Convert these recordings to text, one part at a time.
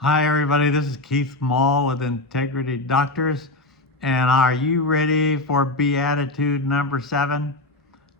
Hi, everybody. This is Keith Maule with Integrity Doctors. And are you ready for Beatitude number 7?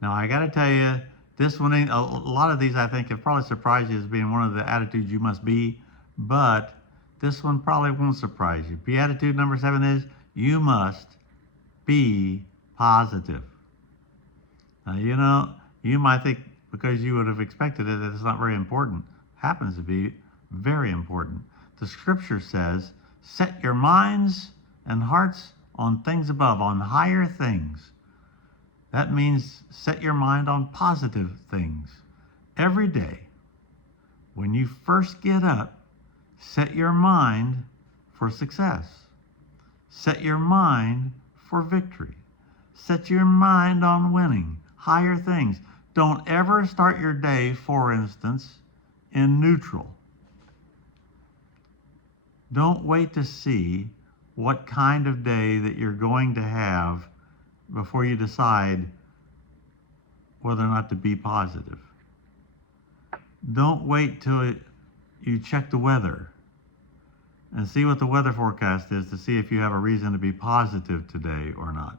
Now, I got to tell you, this one, a lot of these I think have probably surprised you as being one of the attitudes you must be, but this one probably won't surprise you. Beatitude number 7 is you must be positive. Now, you might think because you would have expected it that it's not very important. Happens to be very important. The scripture says, set your minds and hearts on things above, on higher things. That means set your mind on positive things. Every day, when you first get up, set your mind for success. Set your mind for victory. Set your mind on winning, higher things. Don't ever start your day, for instance, in neutral. Don't wait to see what kind of day that you're going to have before you decide whether or not to be positive. Don't wait till you check the weather and see what the weather forecast is to see if you have a reason to be positive today or not.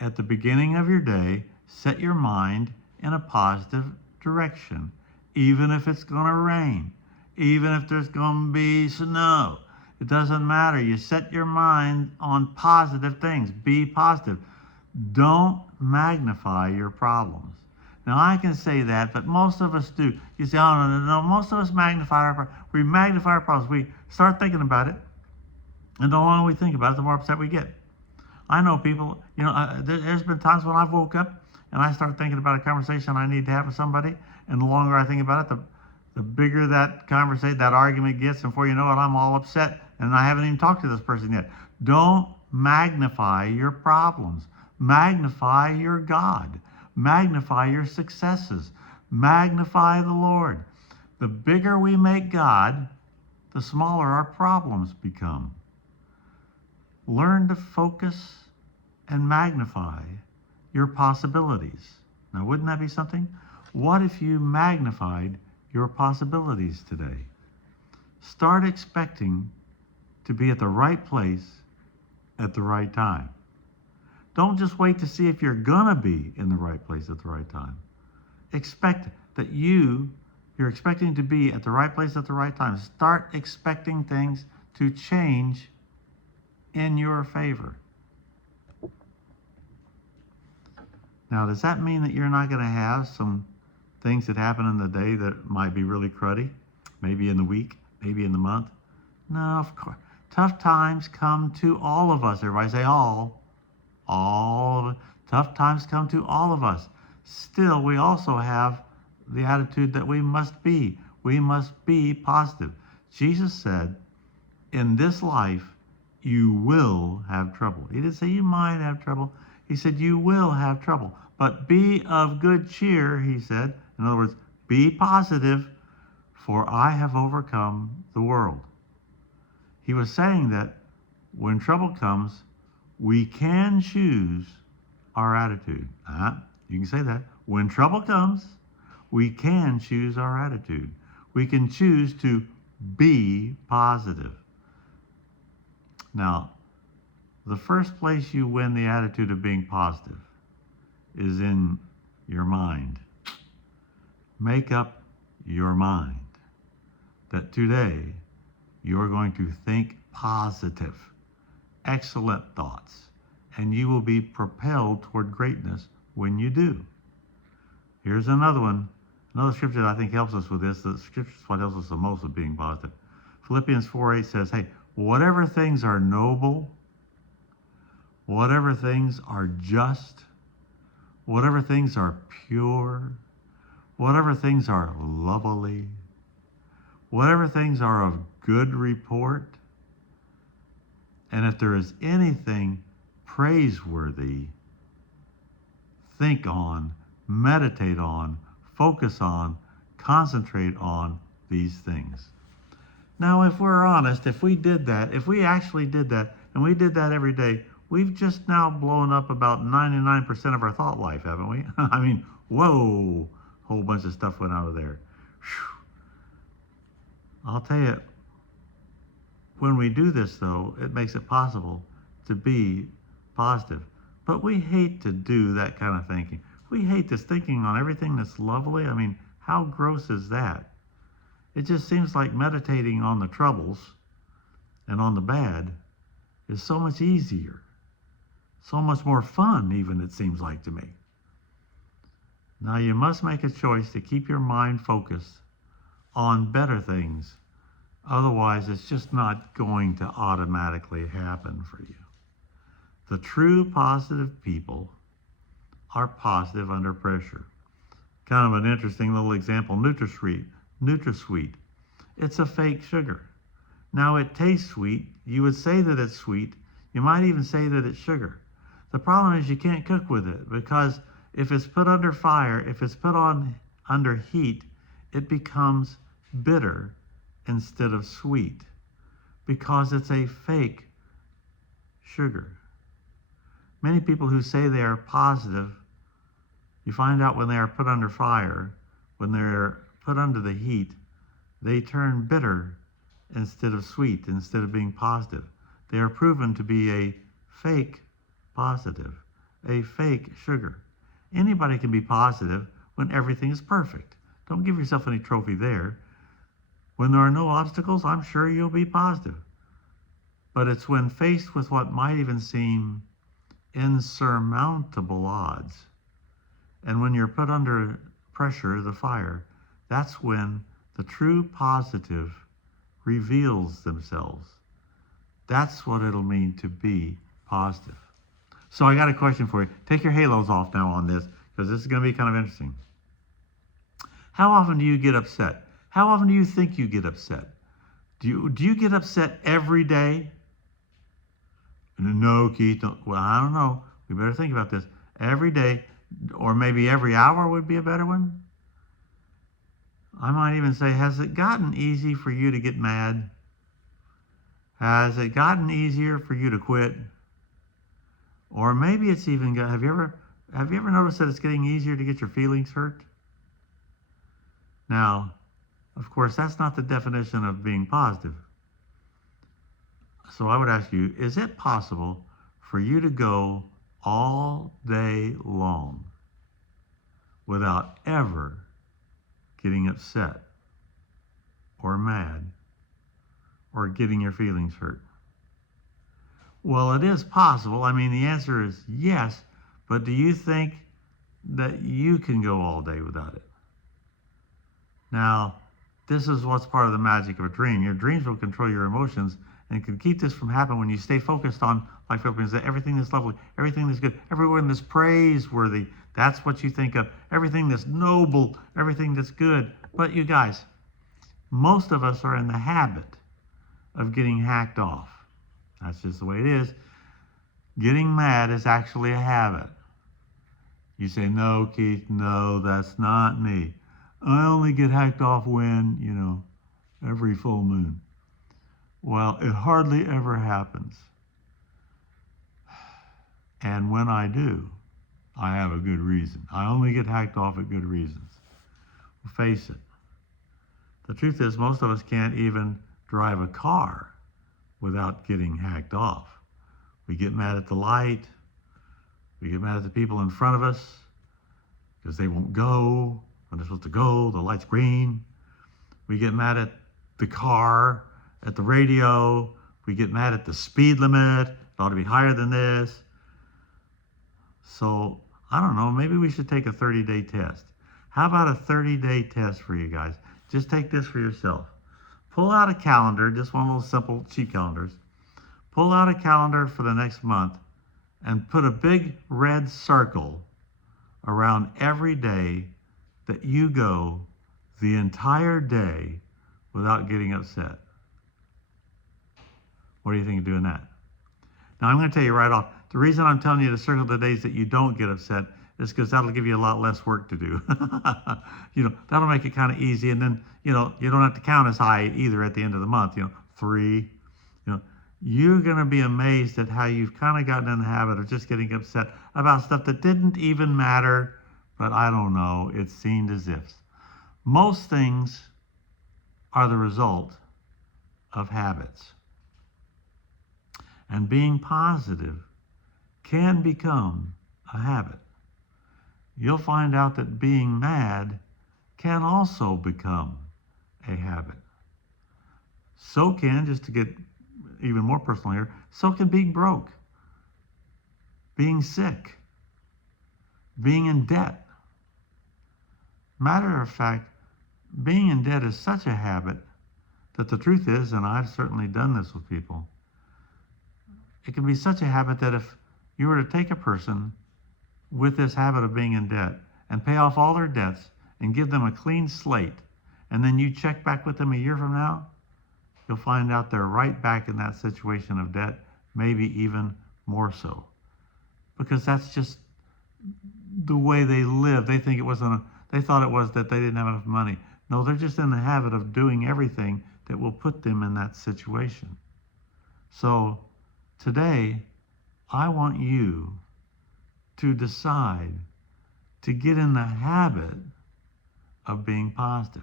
At the beginning of your day, set your mind in a positive direction, even if it's going to rain, even if there's going to be snow. It doesn't matter. You set your mind on positive things. Be positive. Don't magnify your problems. Now, I can say that, but most of us do. You say, oh, no, most of us magnify our problems. We magnify our problems. We start thinking about it, and the longer we think about it, the more upset we get. I know people, there's been times when I've woke up and I start thinking about a conversation I need to have with somebody, and the longer I think about it, the bigger that conversation, that argument gets, and before you know it, I'm all upset, and I haven't even talked to this person yet. Don't magnify your problems. Magnify your God. Magnify your successes. Magnify the Lord. The bigger we make God, the smaller our problems become. Learn to focus and magnify your possibilities. Now, wouldn't that be something? What if you magnified your possibilities today? Start expecting to be at the right place at the right time. Don't just wait to see if you're gonna be in the right place at the right time. Expect that you're expecting to be at the right place at the right time. Start expecting things to change in your favor. Now, does that mean that you're not going to have some things that happen in the day that might be really cruddy? Maybe in the week, maybe in the month? No, of course. Tough times come to all of us. Everybody say all. All. Tough times come to all of us. Still, we also have the attitude that we must be. We must be positive. Jesus said, in this life, you will have trouble. He didn't say you might have trouble. He said you will have trouble. But be of good cheer, he said. In other words, be positive, for I have overcome the world. He was saying that when trouble comes, we can choose our attitude. You can say that. When trouble comes, we can choose our attitude. We can choose to be positive. Now, the first place you win the attitude of being positive is in your mind. Make up your mind that today you're going to think positive, excellent thoughts, and you will be propelled toward greatness when you do. Here's another one, another scripture that I think helps us with this. The scripture is what helps us the most with being positive. Philippians 4:8 says, hey, whatever things are noble, whatever things are just, whatever things are pure, whatever things are lovely, whatever things are of good report, and if there is anything praiseworthy, think on, meditate on, focus on, concentrate on these things. Now, if we're honest, if we did that, if we actually did that, and we did that every day, we've just now blown up about 99% of our thought life, haven't we? I mean, whoa, a whole bunch of stuff went out of there. Whew. I'll tell you, when we do this, though, it makes it possible to be positive. But we hate to do that kind of thinking. We hate this thinking on everything that's lovely. I mean, how gross is that? It just seems like meditating on the troubles and on the bad is so much easier, so much more fun, even, it seems like to me. Now, you must make a choice to keep your mind focused on better things. Otherwise, it's just not going to automatically happen for you. The true positive people are positive under pressure. Kind of an interesting little example, NutraSweet. It's a fake sugar. Now, it tastes sweet. You would say that it's sweet. You might even say that it's sugar. The problem is you can't cook with it, because if it's put under fire, if it's put on under heat, it becomes bitter instead of sweet, because it's a fake sugar. Many people who say they are positive, you find out when they are put under fire, when they're put under the heat, they turn bitter instead of sweet, instead of being positive. They are proven to be a fake positive, a fake sugar. Anybody can be positive when everything is perfect. Don't give yourself any trophy there. When there are no obstacles, I'm sure you'll be positive. But it's when faced with what might even seem insurmountable odds, and when you're put under pressure, the fire, that's when the true positive reveals themselves. That's what it'll mean to be positive. So I got a question for you. Take your halos off now on this, because this is going to be kind of interesting. How often do you get upset? How often do you think you get upset? Do you get upset every day? No, Keith. No. Well, I don't know. We better think about this. Every day, or maybe every hour would be a better one. I might even say, has it gotten easy for you to get mad? Has it gotten easier for you to quit? Or maybe it's even got, have you ever noticed that it's getting easier to get your feelings hurt? Now, of course, that's not the definition of being positive. So I would ask you, is it possible for you to go all day long without ever getting upset or mad or getting your feelings hurt? Well, it is possible. I mean, the answer is yes, but do you think that you can go all day without it? Now, this is what's part of the magic of a dream. Your dreams will control your emotions and can keep this from happening when you stay focused on, like Philippines, that everything that's lovely, everything that's good, everyone that's praiseworthy. That's what you think of. Everything that's noble, everything that's good. But you guys, most of us are in the habit of getting hacked off. That's just the way it is. Getting mad is actually a habit. You say, no, Keith, no, that's not me. I only get hacked off when, every full moon. Well, it hardly ever happens. And when I do, I have a good reason. I only get hacked off at good reasons. Well, face it. The truth is, most of us can't even drive a car without getting hacked off. We get mad at the light. We get mad at the people in front of us because they won't go when they're supposed to go. The light's green. We get mad at the car, at the radio. We get mad at the speed limit. It ought to be higher than this. So, I don't know, maybe we should take a 30-day test. How about a 30-day test for you guys? Just take this for yourself. Pull out a calendar, just one of those simple cheap calendars. Pull out a calendar for the next month and put a big red circle around every day that you go the entire day without getting upset. What do you think of doing that? Now, I'm going to tell you right off, the reason I'm telling you to circle the days that you don't get upset is because that'll give you a lot less work to do. That'll make it kind of easy. And then, you don't have to count as high either at the end of the month, 3. You're going to be amazed at how you've kind of gotten in the habit of just getting upset about stuff that didn't even matter, but I don't know, it seemed as if. Most things are the result of habits. And being positive can become a habit. You'll find out that being mad can also become a habit. So can, just to get even more personal here, so can being broke, being sick, being in debt. Matter of fact, being in debt is such a habit that the truth is, and I've certainly done this with people, it can be such a habit that if you were to take a person with this habit of being in debt and pay off all their debts and give them a clean slate, and then you check back with them a year from now, you'll find out they're right back in that situation of debt, maybe even more so. Because that's just the way they live. They think they thought it was that they didn't have enough money. No, they're just in the habit of doing everything that will put them in that situation. So today, I want you to decide to get in the habit of being positive.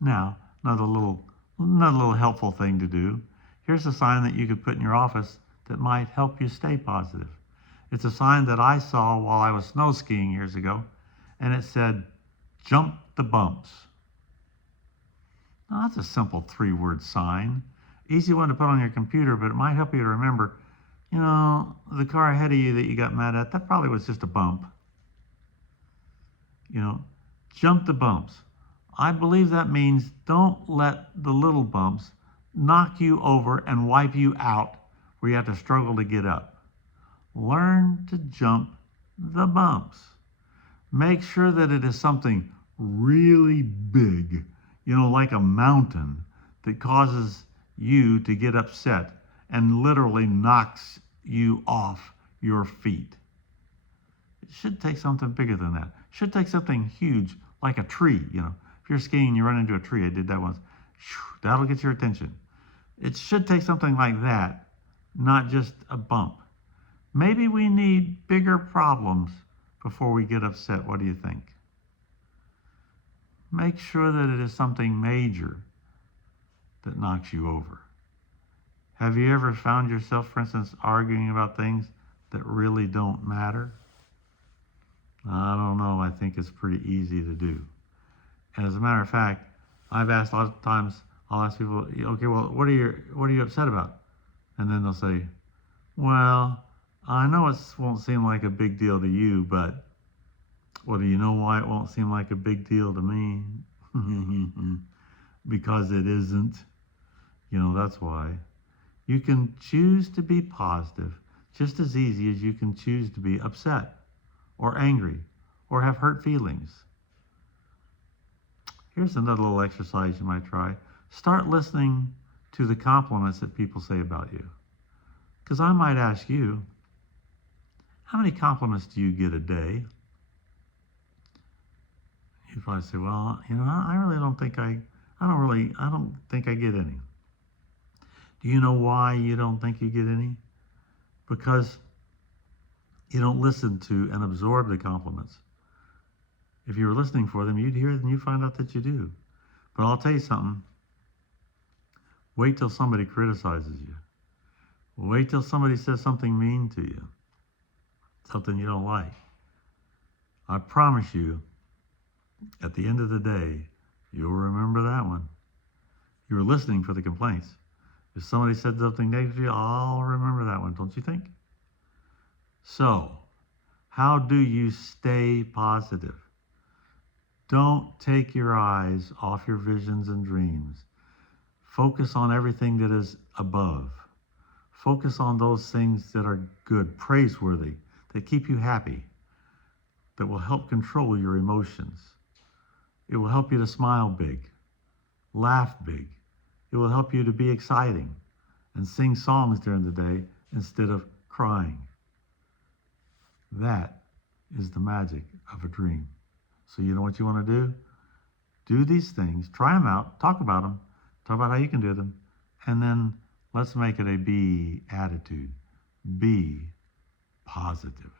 Now, another little helpful thing to do. Here's a sign that you could put in your office that might help you stay positive. It's a sign that I saw while I was snow skiing years ago, and it said, "Jump the bumps." Now, that's a simple 3-word sign. Easy one to put on your computer, but it might help you to remember, the car ahead of you that you got mad at, that probably was just a bump. Jump the bumps. I believe that means don't let the little bumps knock you over and wipe you out where you have to struggle to get up. Learn to jump the bumps. Make sure that it is something really big, like a mountain that causes you to get upset and literally knocks you off your feet. It should take something bigger than that. It should take something huge like a tree. If you're skiing, you run into a tree. I did that once. That'll get your attention. It should take something like that, not just a bump. Maybe we need bigger problems before we get upset. What do you think? Make sure that it is something major that knocks you over. Have you ever found yourself, for instance, arguing about things that really don't matter? I don't know. I think it's pretty easy to do. And as a matter of fact, I've asked a lot of times, I'll ask people, okay, well, what are you upset about? And then they'll say, well, I know it won't seem like a big deal to you, but well, do you know why it won't seem like a big deal to me? Because it isn't. That's why. You can choose to be positive just as easy as you can choose to be upset or angry or have hurt feelings. Here's another little exercise you might try. Start listening to the compliments that people say about you. Because I might ask you, how many compliments do you get a day? You'd probably say, well, I really don't think I don't think I get any. Do you know why you don't think you get any? Because you don't listen to and absorb the compliments. If you were listening for them, you'd hear them, you'd find out that you do. But I'll tell you something. Wait till somebody criticizes you. Wait till somebody says something mean to you. Something you don't like. I promise you, at the end of the day, you'll remember that one. You were listening for the complaints. If somebody said something negative to you, I'll remember that one, don't you think? So, how do you stay positive? Don't take your eyes off your visions and dreams. Focus on everything that is above. Focus on those things that are good, praiseworthy, that keep you happy, that will help control your emotions. It will help you to smile big, laugh big. It will help you to be exciting and sing songs during the day instead of crying. That is the magic of a dream. So you know what you want to do? Do these things, try them out, talk about them, talk about how you can do them, and then let's make it a be attitude. Be positive.